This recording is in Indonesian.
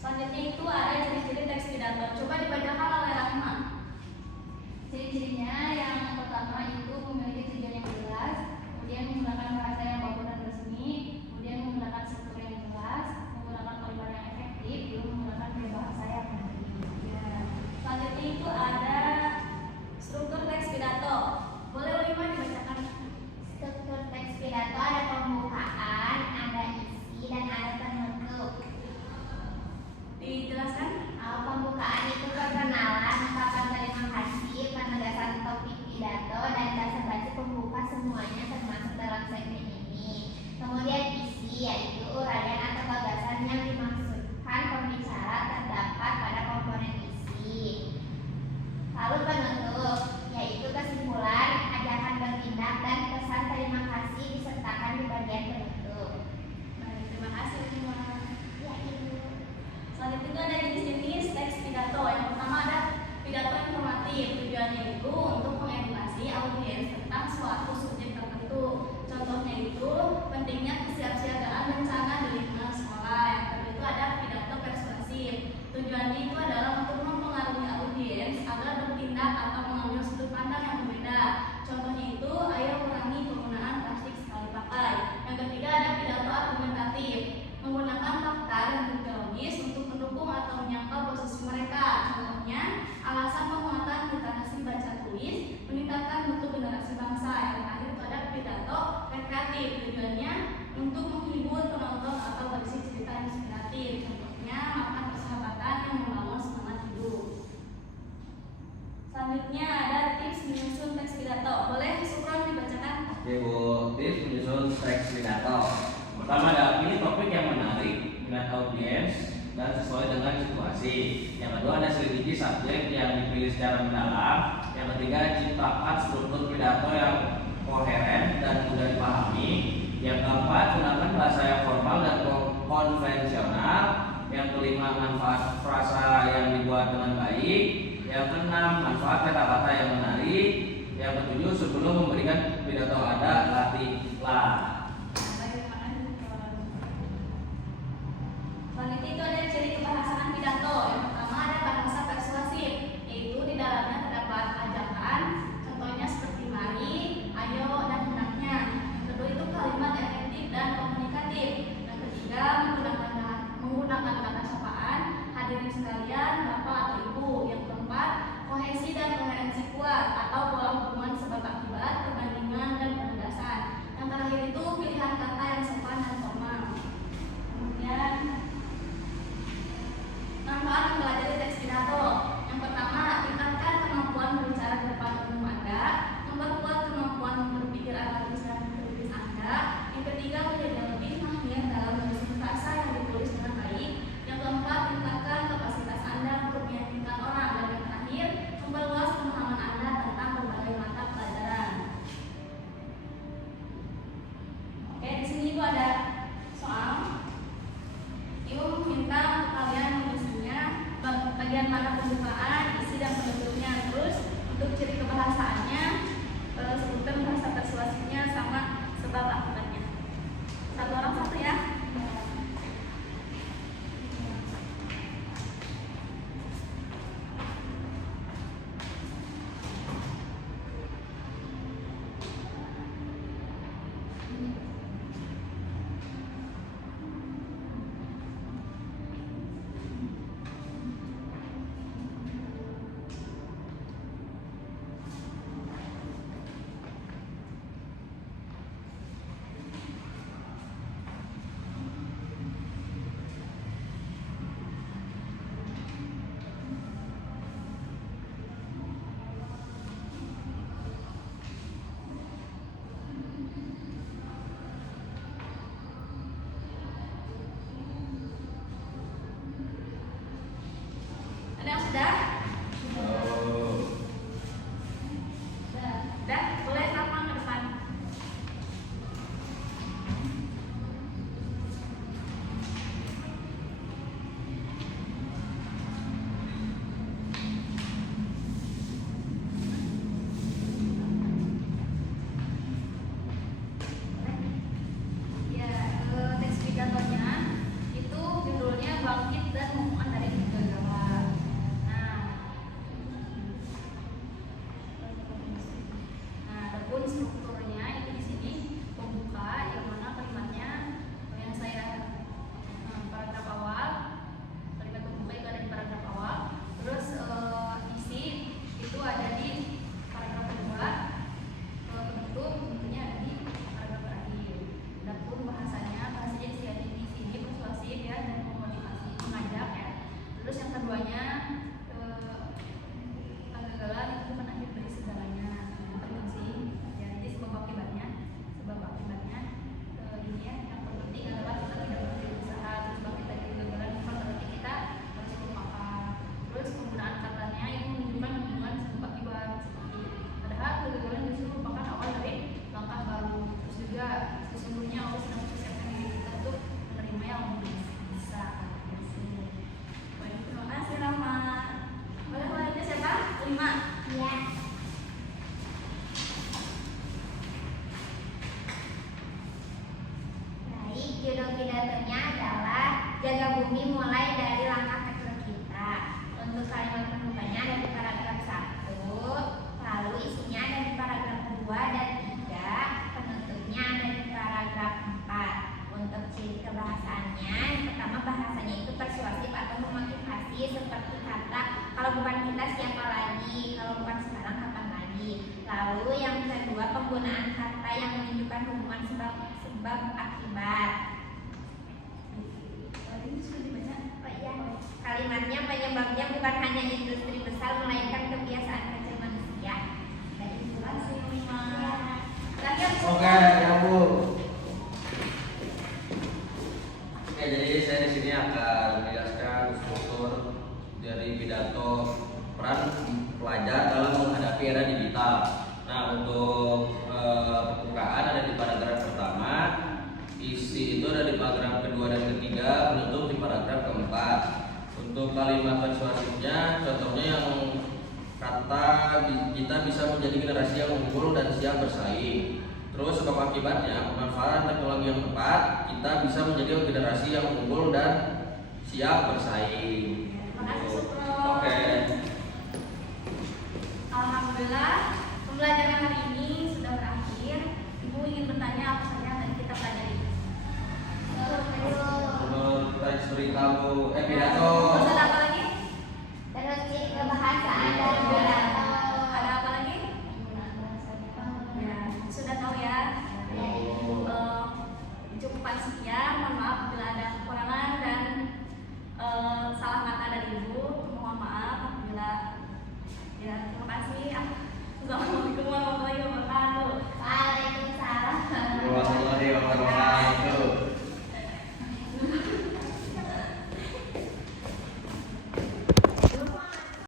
Selanjutnya itu ada ciri-ciri teks pidato. Coba dibacakan oleh Rahma. Ciri-cirinya yang pertama itu memiliki tujuan yang jelas, kemudian menggunakan bahasa yang baku dan resmi, kemudian menggunakan struktur yang jelas, menggunakan kalimat yang efektif, belum menggunakan gaya bahasa yang menarik. Selanjutnya itu ada struktur teks pidato. Boleh Ulima dibacakan? Struktur teks pidato ada pembukaan, ada isi, dan ada penutup. Dijelaskan? Pembukaan itu perkenalan, ungkapan terima kasih, penegasan topik pidato, dan basa-basi pembuka semuanya termasuk dalam segmen ini. Kemudian isi yaitu uraian atau gagasan yang dimaksudkan pembicara terdapat pada komponen isi. Lalu penutup yaitu kesimpulan, ajakan bertindak, dan pesan terima kasih disertakan di bagian penutup. Baik, terima kasih Ulima. Ya, Ibu. Selanjutnya ada jenis-jenis teks pidato. Yang pertama ada pidato informatif. Tujuannya itu untuk mengedukasi audiens tentang suatu subjek tertentu. Contohnya itu pentingnya kesiapsiagaan bencana di lingkungan sekolah. Yang kedua itu ada pidato persuasif. Tujuannya itu adalah untuk mempengaruhi audiens agar bertindak atau mengambil sudut pandang yang berbeda. Contohnya itu ayo kurangi penggunaan plastik sekali pakai. Yang ketiga ada pidato argumentatif. Menggunakan fakta dan bukti logis untuk mendukung atau menyangkal posisi mereka. Contohnya, alasan penguatan literasi baca tulis, meningkatkan mutu generasi bangsa. Yang terakhir itu ada pidato rekreatif. Tujuannya untuk menghibur penonton atau berisi cerita inspiratif. Contohnya, makan persahabatan yang membangun semangat hidup. Selanjutnya ada tips menyusun teks pidato. Boleh Sukron dibacakan? Oke Bu, tips menyusun teks pidato. Pertama ada pilih topik yang menarik minat audiens dan sesuai dengan situasi. Yang kedua ada selidiki subjek yang dipilih secara mendalam. Yang ketiga ciptakan struktur pidato yang koheren dan mudah dipahami. Yang keempat gunakan bahasa yang formal dan konvensional. Yang kelima manfaat frasa yang dibuat dengan baik. Yang keenam manfaat kata-kata yang menarik. Yang ketujuh sebelum memberikan pidato ada latihlah. Selanjutnya itu ada ciri kebahasaan pidato. Yang pertama ada bahasa persuasif, yaitu di dalamnya terdapat ajakan, contohnya seperti mari, ayo, dan hendaknya. Yang kedua itu kalimat efektif dan komunikatif. Yang ketiga menggunakan kata sapaan, hadirin sekalian, bapak atau ibu. Yang keempat kohesi dan koherensi kuat atau pola hubungan sebab akibat, perbandingan dan penegasan. Yang terakhir itu Umi mulai dari langkah kecil kita. Untuk kalimat pembukanya ada di paragraf 1, lalu isinya ada di paragraf 2 dan 3, penutupnya ada di paragraf 4. Untuk ciri kebahasaannya, yang pertama bahasanya itu persuasif atau memotivasi, seperti kata kalau bukan kita siapa lagi, kalau bukan sekarang kapan lagi. Lalu yang kedua, penggunaan kata yang menunjukkan hubungan sebab akibat. Ini sudah dibaca. Oh iya, kalimatnya penyebabnya bukan hanya industri besar melainkan kebiasaan kecil manusia. Dan itu Terima kasih, Mima. ya. Terakhir, Oke, ya Bu. Oke, jadi saya di sini akan menjelaskan struktur dari pidato peran pelajar dalam menghadapi era digital. Nah, untuk pembukaan ada di paragraf pertama, isi itu ada di paragraf kedua dan ketiga, penutup di paragraf keempat. Untuk kalimat persuasifnya, contohnya yang kata kita bisa menjadi generasi yang unggul dan siap bersaing. Terus sebab akibatnya, pemanfaatan teknologi yang tepat, kita bisa menjadi generasi yang unggul dan siap bersaing. Terima kasih, Supro. Oke. Alhamdulillah, pembelajaran hari ini sudah berakhir. Ibu ingin bertanya apa saja yang tadi kita pelajari? Menurut teks berita Bu, pidato